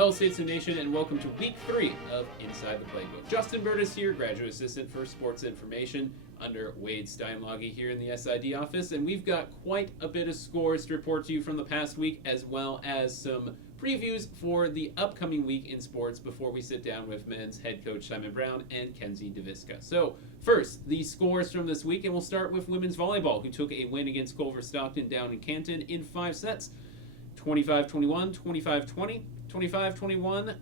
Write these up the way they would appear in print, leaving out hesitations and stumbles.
Hello, Statesman Nation, and welcome to Week 3 of Inside the Playbook. Justin Burtis here, Graduate Assistant for Sports Information under Wade Steinlage here in the SID office, and we've got quite a bit of scores to report to you from the past week, as well as some previews for the upcoming week in sports before we sit down with men's head coach Simon Brown and Kenedy Deviska. So, first, the scores from this week, and we'll start with women's volleyball, who took a win against Culver Stockton down in Canton in 5 sets. 25-21, 25-20, 25-21,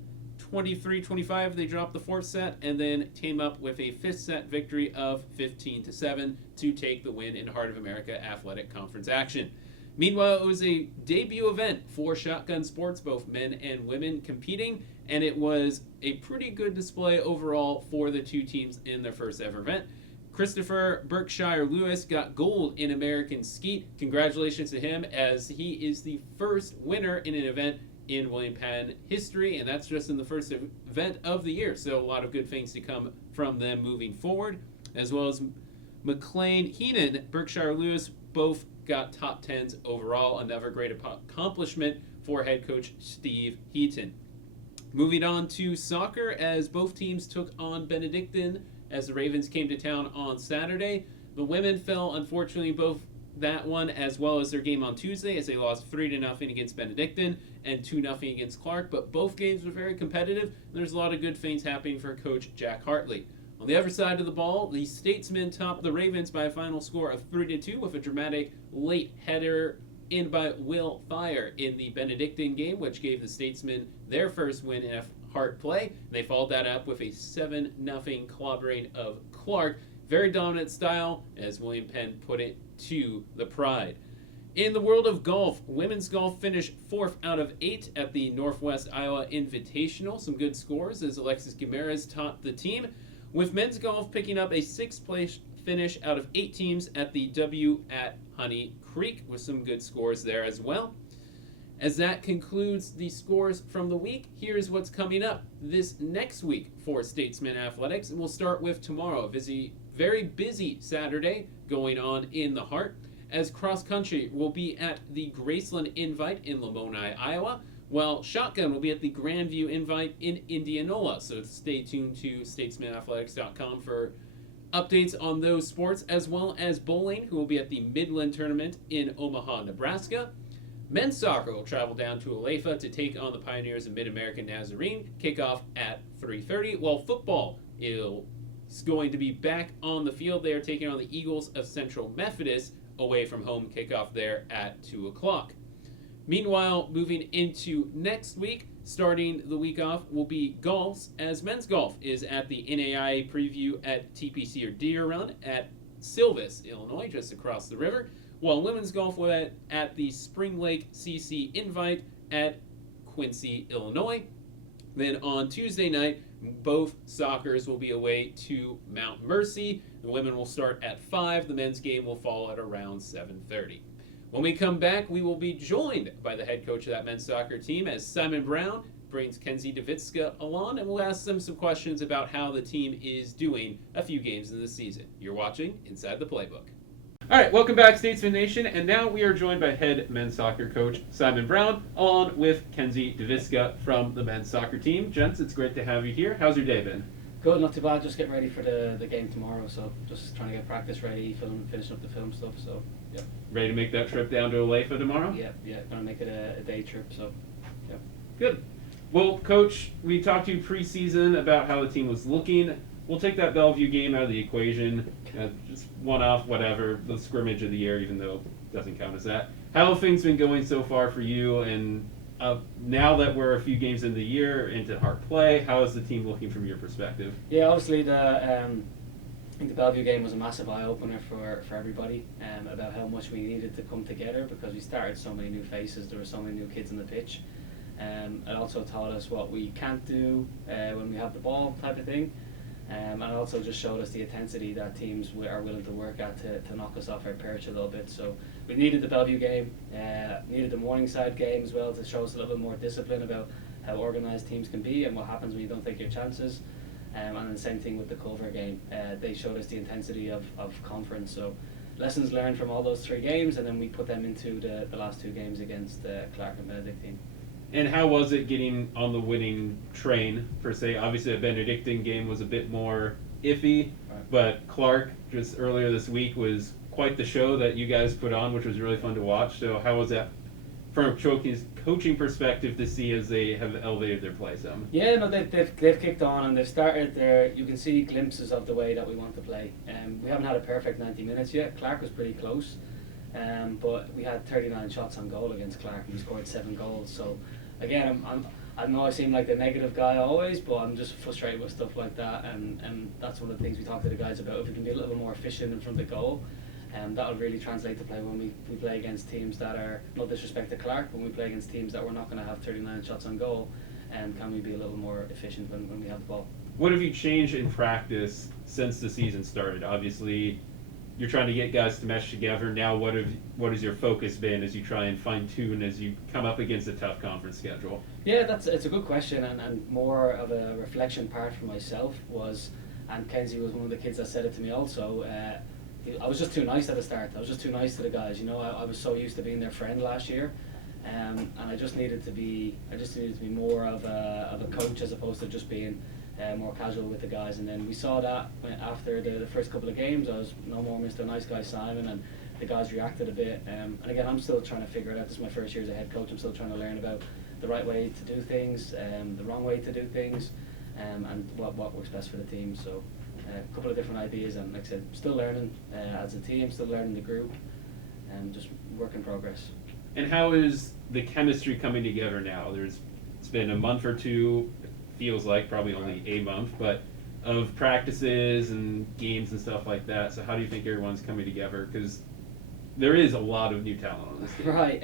23-25. They dropped the 4th set and then came up with a 5th set victory of 15-7 to take the win in Heart of America Athletic Conference action. Meanwhile, it was a debut event for Shotgun Sports, both men and women competing, and it was a pretty good display overall for the two teams in their first ever event. Christopher Berkshire Lewis got gold in American Skeet. Congratulations to him, as he is the first winner in an event in William Penn history, and that's just in the first event of the year. So a lot of good things to come from them moving forward, as well as McLean Heenan, Berkshire Lewis, both got top 10s overall. Another great accomplishment for head coach Steve Heaton. Moving on to soccer, as both teams took on Benedictine as the Ravens came to town on Saturday. The women fell, unfortunately, both that one as well as their game on Tuesday, as they lost 3-0 against Benedictine and 2-0 against Clark, but both games were very competitive. There's a lot of good things happening for coach Jack Hartley. On the other side of the ball, the Statesmen topped the Ravens by a final score of 3-2 with a dramatic late header in by Will Thayer in the Benedictine game, which gave the Statesmen their first win in a hard play. They followed that up with a 7-0 clobbering of Clark. Very dominant style, as William Penn put it to the Pride. In the world of golf, women's golf finished 4th out of 8 at the Northwest Iowa Invitational. Some good scores as Alexis Guimaraes topped the team, with men's golf picking up a 6th place finish out of 8 teams at the W at Honey Creek, with some good scores there as well. As that concludes the scores from the week, here's what's coming up this next week for Statesman Athletics. And we'll start with tomorrow, a very busy Saturday going on in the Heart, as cross country will be at the Graceland Invite in Lamoni, Iowa, while Shotgun will be at the Grandview Invite in Indianola. So stay tuned to statesmanathletics.com for updates on those sports, as well as bowling, who will be at the Midland Tournament in Omaha, Nebraska. Men's soccer will travel down to Olathe to take on the Pioneers of Mid-American Nazarene. Kickoff at 3:30, while football is going to be back on the field. They are taking on the Eagles of Central Methodist away from home. Kickoff there at 2 o'clock. Meanwhile, moving into next week, starting the week off will be golf, as men's golf is at the NAIA preview at TPC or Deer Run at Silvis, Illinois, just across the river, while women's golf will at the Spring Lake CC Invite at Quincy, Illinois. Then on Tuesday night, both soccers will be away to Mount Mercy. The women will start at 5. The men's game will fall at around 7:30. When we come back, we will be joined by the head coach of that men's soccer team, as Simon Brown brings Kenedy Deviska along, and we'll ask them some questions about how the team is doing a few games in the season. You're watching Inside the Playbook. All right, welcome back, Statesman Nation, and now we are joined by head men's soccer coach Simon Brown, along with Kenedy Deviska from the men's soccer team. Gents, it's great to have you here. How's your day been? Good, not too bad. Just getting ready for the game tomorrow, so just trying to get practice ready, finishing up the film stuff, so yeah. Ready to make that trip down to Olathe tomorrow? Yeah, gonna make it a day trip, so yeah. Good. Well, Coach, we talked to you preseason about how the team was looking. We'll take that Bellevue game out of the equation. Just one-off, whatever, the scrimmage of the year, even though it doesn't count as that. How have things been going so far for you? And now that we're a few games in the year into hard play, how is the team looking from your perspective? Yeah, obviously I think the Bellevue game was a massive eye-opener for everybody about how much we needed to come together, because we started so many new faces. There were so many new kids on the pitch. It also taught us what we can't do when we have the ball, type of thing. And it also just showed us the intensity that teams are willing to work at to knock us off our perch a little bit. So we needed the Bellevue game, needed the Morningside game as well to show us a little bit more discipline about how organised teams can be and what happens when you don't take your chances. And then the same thing with the Culver game. They showed us the intensity of conference. So lessons learned from all those 3 games, and then we put them into the last 2 games against Clark and Benedictine. And how was it getting on the winning train, per se? Obviously, the Benedictine game was a bit more iffy, Right. but Clark, just earlier this week, was quite the show that you guys put on, which was really fun to watch. So how was that from a coaching perspective to see as they have elevated their play some? Yeah, no, they've kicked on and they've started there. You can see glimpses of the way that we want to play. We haven't had a perfect 90 minutes yet. Clark was pretty close, but we had 39 shots on goal against Clark and we scored 7 goals. So again, I know I seem like the negative guy always, but I'm just frustrated with stuff like that, and that's one of the things we talk to the guys about. If we can be a little bit more efficient in front of the goal, that'll really translate to play when we play against teams that are, no disrespect to Clark, but when we play against teams that we're not going to have 39 shots on goal, can we be a little more efficient when we have the ball. What have you changed in practice since the season started? Obviously, you're trying to get guys to mesh together. Now, what has your focus been as you try and fine tune as you come up against a tough conference schedule? Yeah, it's a good question, and more of a reflection part for myself was, and Kenzie was one of the kids that said it to me also. I was just too nice at the start. I was just too nice to the guys. You know, I was so used to being their friend last year, and I just needed to be more of a coach as opposed to just being more casual with the guys. And then we saw that after the first couple of games. I was no more Mr. Nice Guy Simon, and the guys reacted a bit. And again, I'm still trying to figure it out. This is my first year as a head coach. I'm still trying to learn about the right way to do things, the wrong way to do things, and what works best for the team. So a couple of different ideas, and like I said, still learning as a team, still learning the group, and just work in progress. And how is the chemistry coming together now? It's been a month or two, feels like probably only a month, but of practices and games and stuff like that. So how do you think everyone's coming together? Because there is a lot of new talent on this team. Right.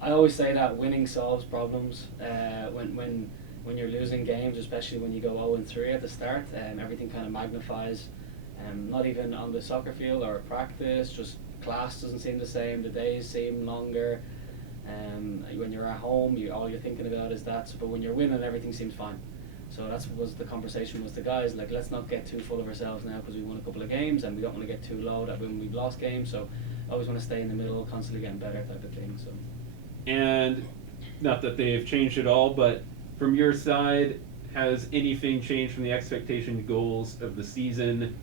I always say that winning solves problems. When you're losing games, especially when you go 0-3 at the start, everything kind of magnifies. Not even on the soccer field or practice, just class doesn't seem the same. The days seem longer. When you're at home, all you're thinking about is that. But when you're winning, everything seems fine. So that's was the conversation with the guys. Like, let's not get too full of ourselves now because we won a couple of games, and we don't want to get too low that when we've lost games. So I always want to stay in the middle, constantly getting better type of thing. So. And not that they've changed at all, but from your side, has anything changed from the expectation goals of the season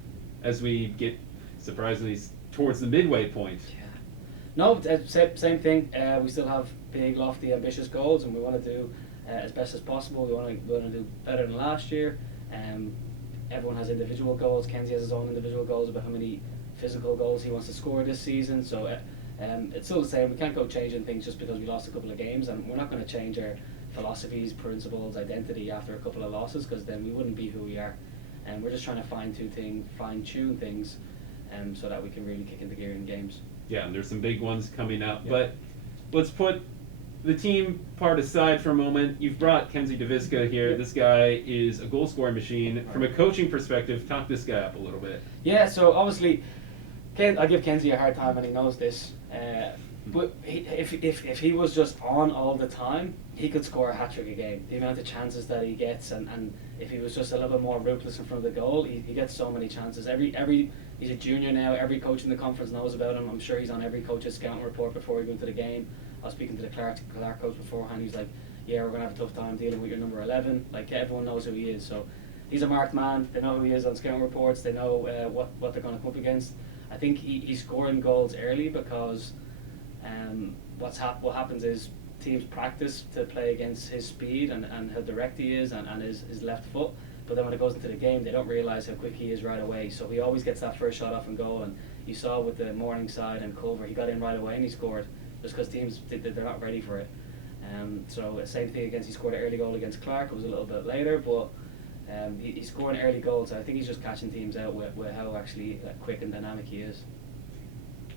as we get surprisingly towards the midway point? Yeah. No, same thing. We still have big, lofty, ambitious goals, and we want to do as best as possible. We want to do better than last year. Everyone has individual goals. Kenzie has his own individual goals about how many physical goals he wants to score this season. So it's still the same. We can't go changing things just because we lost a couple of games, and we're not going to change our philosophies, principles, identity after a couple of losses, because then we wouldn't be who we are. And we're just trying to fine tune things, so that we can really kick into gear in games. Yeah, and there's some big ones coming up. Yeah. But let's put the team part aside for a moment. You've brought Kenedy Deviska here. Yeah. This guy is a goal scoring machine. From a coaching perspective, talk this guy up a little bit. Yeah, so obviously, I give Kenzie a hard time, and he knows this. But if he was just on all the time, he could score a hat-trick a game. The amount of chances that he gets, and if he was just a little bit more ruthless in front of the goal, he gets so many chances. He's a junior now. Every coach in the conference knows about him. I'm sure he's on every coach's scouting report before we go into the game. I was speaking to the Clark coach beforehand. He's like, "Yeah, we're gonna have a tough time dealing with your number 11." Like, everyone knows who he is. So he's a marked man. They know who he is on scouting reports. They know what they're going to come up against. I think he's scoring goals early because what happens is teams practice to play against his speed and how direct he is and his left foot. But then when it goes into the game, they don't realise how quick he is right away. So he always gets that first shot off and goal. And you saw with the Morningside and Culver, he got in right away and he scored, just because teams they're not ready for it. So same thing against, he scored an early goal against Clark. It was a little bit later, but he's scoring early goals. I think he's just catching teams out with how actually quick and dynamic he is.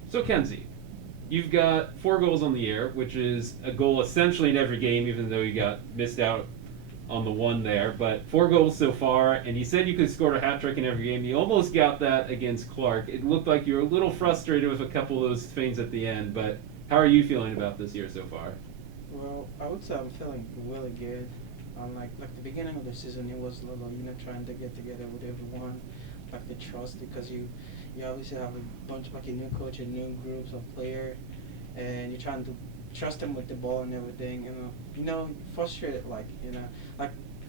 So Kenzie, you've got 4 goals on the year, which is a goal essentially in every game, even though you got missed out on the one there. But 4 goals so far, and you said you could score a hat-trick in every game. You almost got that against Clark. It looked like you were a little frustrated with a couple of those feigns at the end, but how are you feeling about this year so far? Well, I would say I'm feeling really good. Like the beginning of the season, it was a little, trying to get together with everyone, like the trust, because you obviously have a bunch, like a new coach and new groups of players, and you're trying to trust him with the ball and everything. Frustrated, like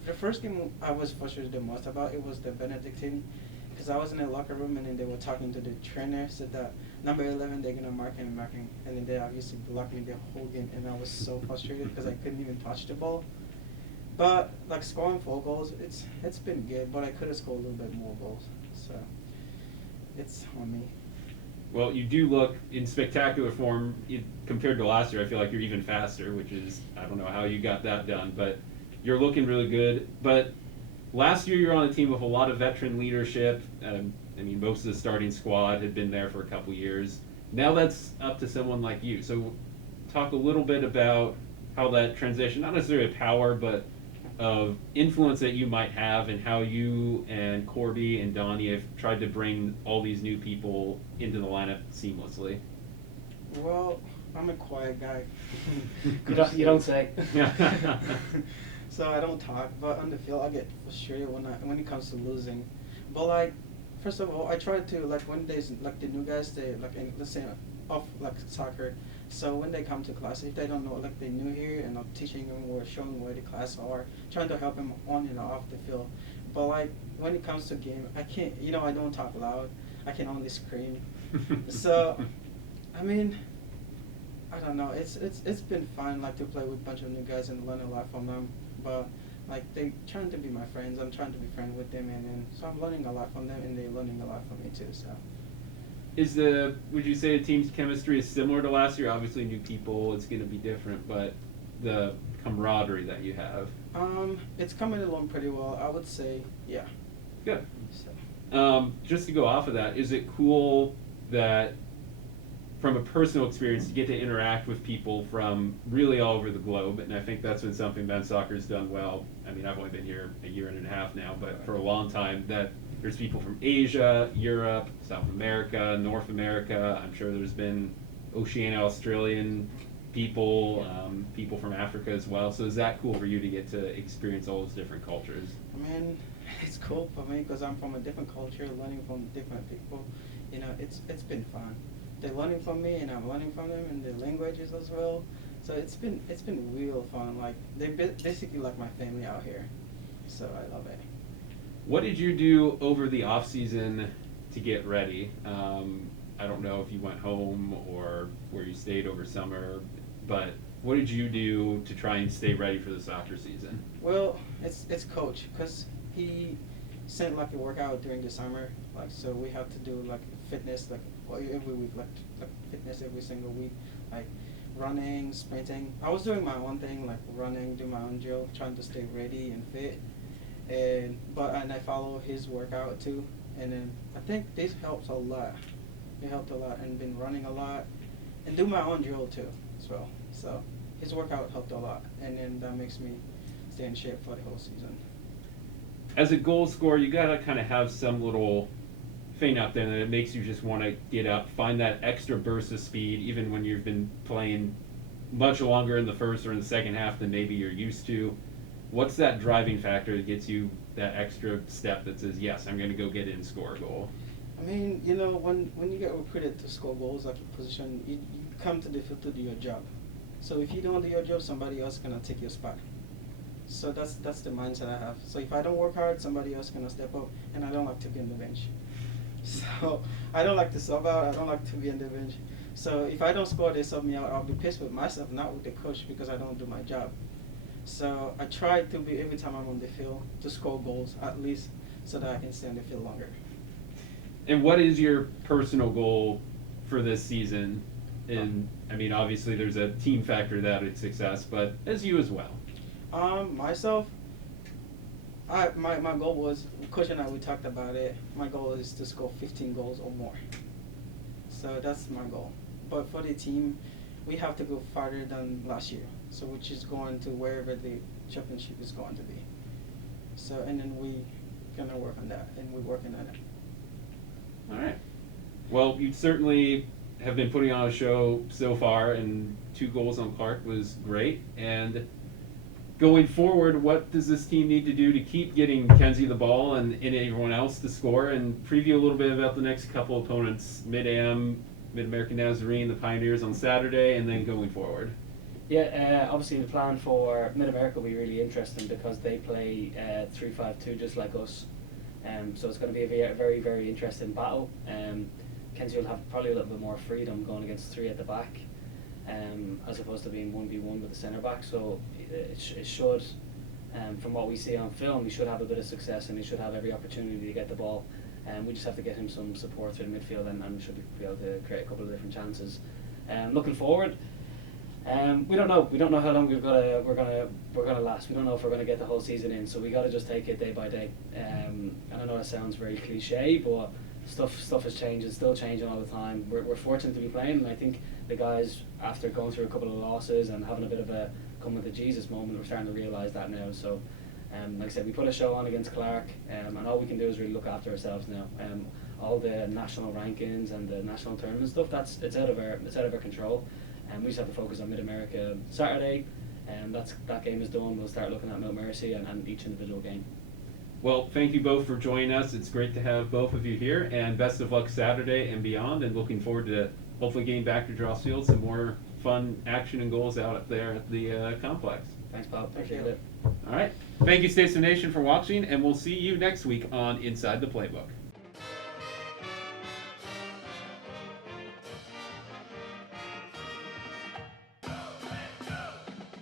the first game I was frustrated the most about it was the Benedictine, because I was in the locker room and then they were talking to the trainer, said that number 11 they're gonna marking, and then they obviously blocked me the whole game, and I was so frustrated because I couldn't even touch the ball. But like scoring 4 goals, it's been good, but I could have scored a little bit more goals, so it's on me. Well, you do look in spectacular form compared to last year. I feel like you're even faster, which is, I don't know how you got that done, but you're looking really good. But last year you were on a team with a lot of veteran leadership. Most of the starting squad had been there for a couple years. Now that's up to someone like you. So talk a little bit about how that transition, not necessarily power, but of influence that you might have, and how you and Corby and Donnie have tried to bring all these new people into the lineup seamlessly. Well, I'm a quiet guy. You don't say. So I don't talk, but on the field I get frustrated when it comes to losing. But like, first of all, I try to, like, when there's like the new guys, they like let's say off like soccer. So when they come to class, if they don't know, like they're new here, and I'm teaching them or showing where the class are, trying to help them on and off the field. But like when it comes to game, I can't, I don't talk loud. I can only scream. So, I don't know. It's been fun, like, to play with a bunch of new guys and learn a lot from them. But like they trying to be my friends, I'm trying to be friends with them, and so I'm learning a lot from them, and they're learning a lot from me too. So. Would you say the team's chemistry is similar to last year? Obviously new people, it's going to be different, but the camaraderie that you have? It's coming along pretty well, I would say, yeah. Good. So. Just to go off of that, is it cool that from a personal experience, you get to interact with people from really all over the globe? And I think that's been something men's soccer's done well. I've only been here a year and a half now, but for a long time, that there's people from Asia, Europe, South America, North America. I'm sure there's been Oceania, Australian people, people from Africa as well. So is that cool for you to get to experience all those different cultures? It's cool for me because I'm from a different culture, learning from different people. It's been fun. They're learning from me, and I'm learning from them, and their languages as well. So it's been real fun. Like, they're basically like my family out here. So I love it. What did you do over the off season to get ready? I don't know if you went home or where you stayed over summer, but what did you do to try and stay ready for the soccer season? Well, it's coach, because he sent like a workout during the summer. Like, so we have to do like fitness like every week, like fitness every single week, like running, sprinting. I was doing my own thing, like running, do my own drill, trying to stay ready and fit. And I follow his workout too, and then I think this helps a lot. It helped a lot, and been running a lot, and do my own drill too as well. So his workout helped a lot, and then that makes me stay in shape for the whole season. As a goal scorer, you gotta kind of have some little thing out there that makes you just want to get up, find that extra burst of speed, even when you've been playing much longer in the first or in the second half than maybe you're used to. What's that driving factor that gets you that extra step that says, yes, I'm going to go get in and score a goal? When you get recruited to score goals, like a position, you come to the field to do your job. So if you don't do your job, somebody else is going to take your spot. So that's the mindset I have. So if I don't work hard, somebody else is going to step up, and I don't like to be on the bench. So I don't like to sub out, I don't like to be on the bench. So if I don't score, they sub me out. I'll be pissed with myself, not with the coach, because I don't do my job. So I try to be, every time I'm on the field, to score goals, at least, so that I can stay on the field longer. And what is your personal goal for this season? And obviously there's a team factor to that it's success, but as you as well. Myself, my goal was, Coach and we talked about it, my goal is to score 15 goals or more. So that's my goal. But for the team, we have to go farther than last year, so which is going to wherever the championship is going to be. So, and then we gonna work on that, and we're working on it. All right. Well, you certainly have been putting on a show so far, and 2 goals on Clark was great. And going forward, what does this team need to do to keep getting Kenzie the ball and everyone else to score? And preview a little bit about the next couple opponents: Mid-Am, Mid-American Nazarene, the Pioneers on Saturday, and then going forward. Yeah, obviously the plan for Mid-America will be really interesting because they play 3-5-2 just like us. So it's going to be a very, very interesting battle. Kenzie will have probably a little bit more freedom going against three at the back, as opposed to being 1v1 with the centre back. So it should, from what we see on film, he should have a bit of success and he should have every opportunity to get the ball. We just have to get him some support through the midfield and should be able to create a couple of different chances. Looking forward. We don't know. We don't know how long we're gonna last. We don't know if we're gonna get the whole season in. So we got to just take it day by day. And I know that sounds very cliche, but stuff is changing, still changing all the time. We're fortunate to be playing, and I think the guys, after going through a couple of losses and having a bit of a come with the Jesus moment, we're starting to realise that now. So, like I said, we put a show on against Clark, and all we can do is really look after ourselves now. All the national rankings and the national tournament stuff, it's out of our control. And we just have to focus on Mid-America Saturday, and that game is done. We'll start looking at Mount Mercy and each individual game. Well, thank you both for joining us. It's great to have both of you here, and best of luck Saturday and beyond, and looking forward to hopefully getting back to Drossfield, some more fun action and goals out up there at the complex. Thanks, Bob. Appreciate it. All right. Thank you, Statesman Nation, for watching, and we'll see you next week on Inside the Playbook.